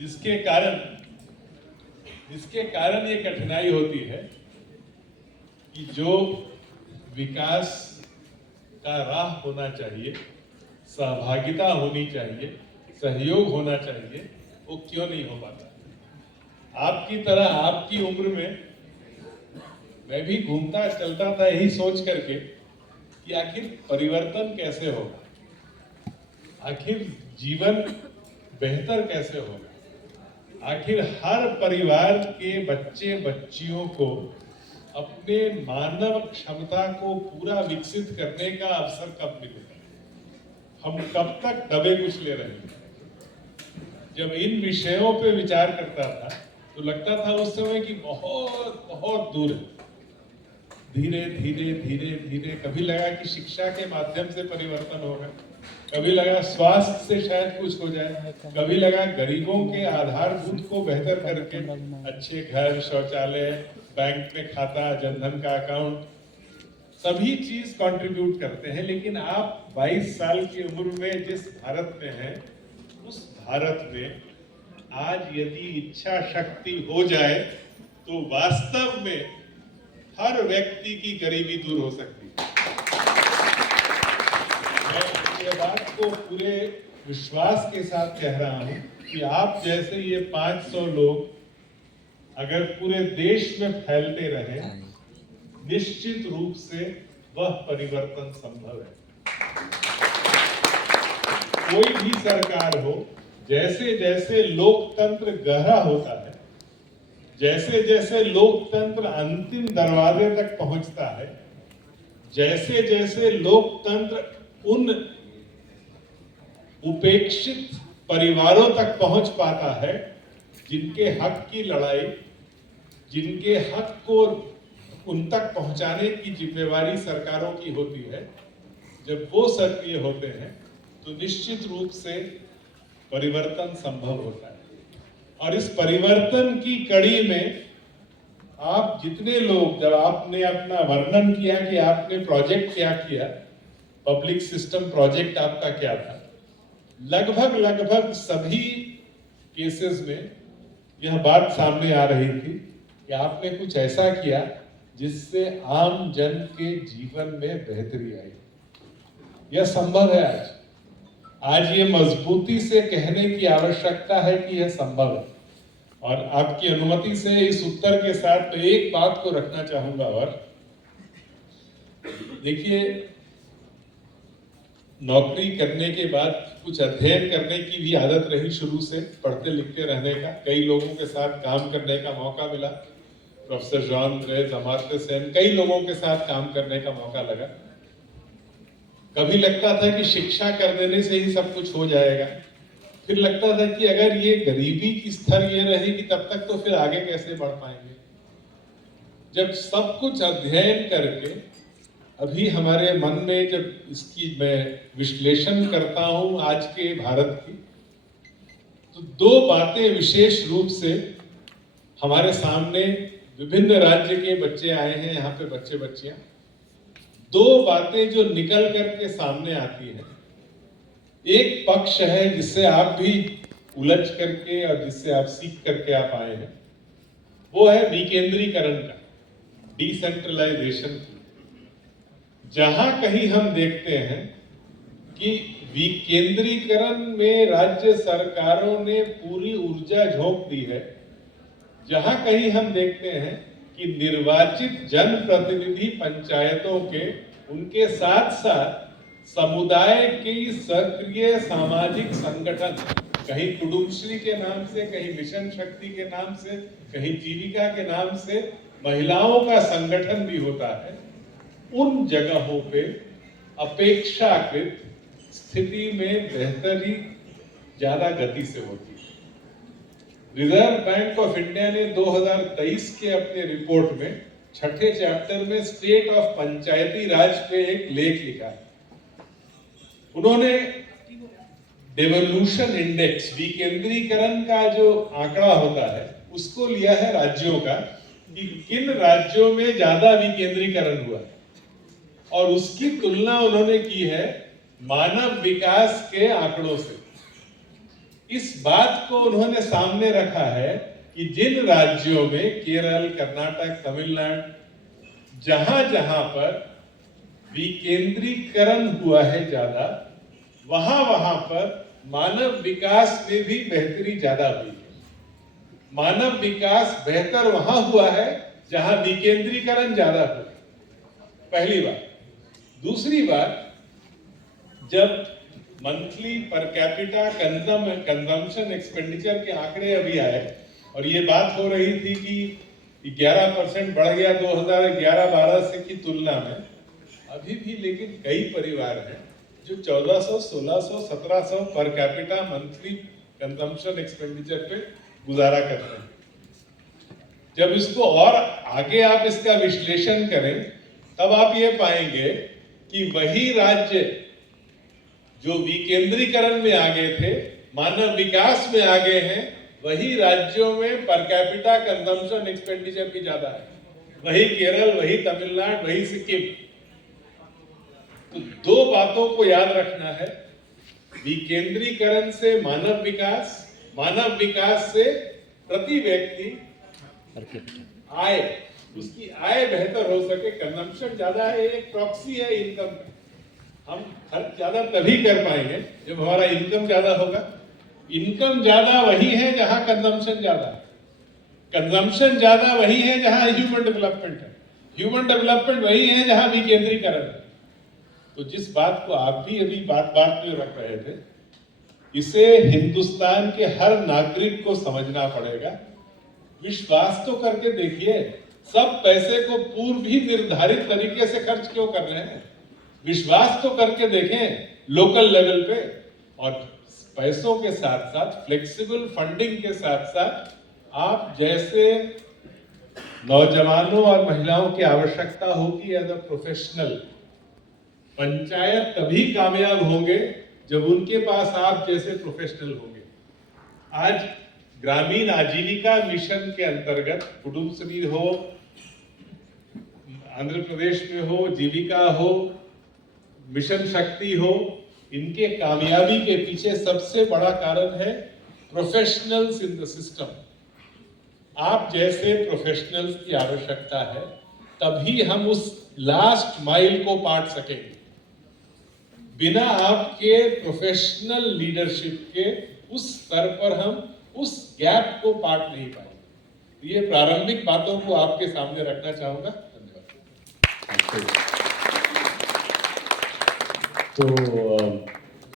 इसके कारण ये कठिनाई होती है कि जो विकास का राह होना चाहिए, सहभागिता होनी चाहिए, सहयोग होना चाहिए, वो क्यों नहीं हो पाता। आपकी तरह आपकी उम्र में मैं भी घूमता चलता था यही सोच करके कि आखिर परिवर्तन कैसे होगा, आखिर जीवन बेहतर कैसे होगा, आखिर हर परिवार के बच्चे बच्चियों को अपने मानव क्षमता को पूरा विकसित करने का अवसर कब मिलेगा। हम कब तक दबे कुचले रहेंगे। जब इन विषयों पे विचार करता था तो लगता था उस समय कि बहुत बहुत दूर है। धीरे धीरे धीरे धीरे कभी लगा कि शिक्षा के माध्यम से परिवर्तन होगा, कभी लगा स्वास्थ्य से शायद कुछ हो जाए, कभी लगा गरीबों के आधारभूत को बेहतर करके अच्छे घर, शौचालय, बैंक में खाता, जनधन का अकाउंट, सभी चीज कंट्रीब्यूट करते हैं। लेकिन आप 22 साल की उम्र में जिस भारत में हैं, उस भारत में आज यदि इच्छा शक्ति हो जाए तो वास्तव में हर व्यक्ति की गरीबी दूर हो सकती है। मैं ये बात को पूरे विश्वास के साथ कह रहा हूं कि आप जैसे ये 500 लोग अगर पूरे देश में फैलते रहे, निश्चित रूप से वह परिवर्तन संभव है। कोई भी सरकार हो, जैसे जैसे लोकतंत्र गहरा होता है, जैसे जैसे लोकतंत्र अंतिम दरवाजे तक पहुंचता है, जैसे जैसे लोकतंत्र उन उपेक्षित परिवारों तक पहुंच पाता है जिनके हक की लड़ाई, जिनके हक को उन तक पहुंचाने की जिम्मेवारी सरकारों की होती है, जब वो सक्रिय होते हैं तो निश्चित रूप से परिवर्तन संभव होता है। और इस परिवर्तन की कड़ी में आप जितने लोग, जब आपने अपना वर्णन किया कि आपने प्रोजेक्ट क्या किया, पब्लिक सिस्टम प्रोजेक्ट आपका क्या था, लगभग सभी केसेस में यह बात सामने आ रही थी कि आपने कुछ ऐसा किया जिससे आम जन के जीवन में बेहतरी आई। यह संभव है। आज ये मजबूती से कहने की आवश्यकता है कि यह संभव है। और आपकी अनुमति से इस उत्तर के साथ तो एक बात को रखना चाहूंगा। और देखिए, नौकरी करने के बाद कुछ अध्ययन करने की भी आदत रही शुरू से, पढ़ते लिखते रहने का, कई लोगों के साथ काम करने का मौका मिला, प्रोफेसर जॉन ग्रेज, अमर्त्य सेन, कई लोगों के साथ काम करने का मौका लगा। कभी लगता था कि शिक्षा कर देने से ही सब कुछ हो जाएगा, फिर लगता था कि अगर ये गरीबी की स्तर ये रहेगी तब तक तो फिर आगे कैसे बढ़ पाएंगे। जब सब कुछ अध्ययन करके अभी हमारे मन में जब इसकी मैं विश्लेषण करता हूं आज के भारत की, तो दो बातें विशेष रूप से हमारे सामने, विभिन्न राज्य के बच्चे आए हैं यहाँ पे, बच्चे बच्चियां, दो बातें जो निकल करके सामने आती है। एक पक्ष है जिससे आप भी उलझ करके और जिससे आप सीख करके आप आए हैं, वो है विकेंद्रीकरण का, डिसेंट्रलाइजेशन। जहां कहीं हम देखते हैं कि विकेंद्रीकरण में राज्य सरकारों ने पूरी ऊर्जा झोंक दी है, जहां कहीं हम देखते हैं कि निर्वाचित जनप्रतिनिधि पंचायतों के, उनके साथ साथ समुदाय की सक्रिय सामाजिक संगठन, कहीं कुडुम्बश्री के नाम से, कहीं मिशन शक्ति के नाम से, कहीं जीविका के नाम से महिलाओं का संगठन भी होता है, उन जगहों पे अपेक्षाकृत स्थिति में बेहतरी ज्यादा गति से होती है। रिजर्व बैंक ऑफ इंडिया ने 2023 के अपने रिपोर्ट में छठे चैप्टर में स्टेट ऑफ पंचायती राज पे एक लेख लिखा है। उन्होंने डेवोल्यूशन इंडेक्स, विकेंद्रीकरण का जो आंकड़ा होता है, उसको लिया है राज्यों का कि किन राज्यों में ज्यादा विकेंद्रीकरण हुआ, और उसकी तुलना उन्होंने की है मानव विकास के आंकड़ों से। इस बात को उन्होंने सामने रखा है कि जिन राज्यों में केरल, कर्नाटक, तमिलनाडु जहां जहां पर विकेंद्रीकरण हुआ है ज्यादा, वहां वहां पर मानव विकास में भी बेहतरी ज्यादा हुई है। मानव विकास बेहतर वहां हुआ है जहां विकेंद्रीकरण ज्यादा हुआ। पहली बात। दूसरी बात, जब monthly per capita consumption expenditure के आंकड़े अभी आए और ये बात हो रही थी कि 11% बढ़ गया 2011-12 से की तुलना में, अभी भी लेकिन कई परिवार हैं जो 1400, 1600, 1700 per capita monthly consumption expenditure पे गुजारा करते हैं। जब इसको और आगे आप इसका विश्लेषण करें तब आप ये पाएंगे कि वही राज्य जो विकेंद्रीकरण में आगे थे, मानव विकास में आगे हैं, वही राज्यों में पर कैपिटा कंजम्पशन एक्सपेंडिचर भी ज्यादा है। वही केरल, वही तमिलनाडु, वही सिक्किम। तो दो बातों को याद रखना है, विकेंद्रीकरण से मानव विकास से प्रति व्यक्ति आय, उसकी आय बेहतर हो सके। कंजम्पशन ज्यादा है, एक प्रॉक्सी है इनकम का। हम खर्च ज्यादा तभी कर पाएंगे जब हमारा इनकम ज्यादा होगा। इनकम ज्यादा वही है जहां कंजम्पशन ज्यादा है। कंजम्पशन ज्यादा वही है जहां ह्यूमन डेवलपमेंट है। ह्यूमन डेवलपमेंट वही है जहां विकेंद्रीकरण है। तो जिस बात को आप भी अभी बात में रख रहे थे, इसे हिंदुस्तान के हर नागरिक को समझना पड़ेगा। विश्वास तो करके देखिए, सब पैसे को पूर्व ही निर्धारित तरीके से खर्च क्यों कर रहे हैं? विश्वास तो करके देखें लोकल लेवल पे। और पैसों के साथ साथ फ्लेक्सिबल फंडिंग के साथ साथ आप जैसे नौजवानों और महिलाओं की आवश्यकता होगी एज अ प्रोफेशनल, पंचायत तभी कामयाब होंगे जब उनके पास आप जैसे प्रोफेशनल होंगे। आज ग्रामीण आजीविका मिशन के अंतर्गत कुडुम्बश्री हो, आंध्र प्रदेश में हो, जीविका हो, मिशन शक्ति हो, इनके कामयाबी के पीछे सबसे बड़ा कारण है प्रोफेशनल्स इन द सिस्टम। आप जैसे प्रोफेशनल्स की आवश्यकता है, तभी हम उस लास्ट माइल को पाट सकेंगे। बिना आपके प्रोफेशनल लीडरशिप के उस स्तर पर हम उस गैप को पाट नहीं पाएंगे। ये प्रारंभिक बातों को आपके सामने रखना चाहूंगा। धन्यवाद। तो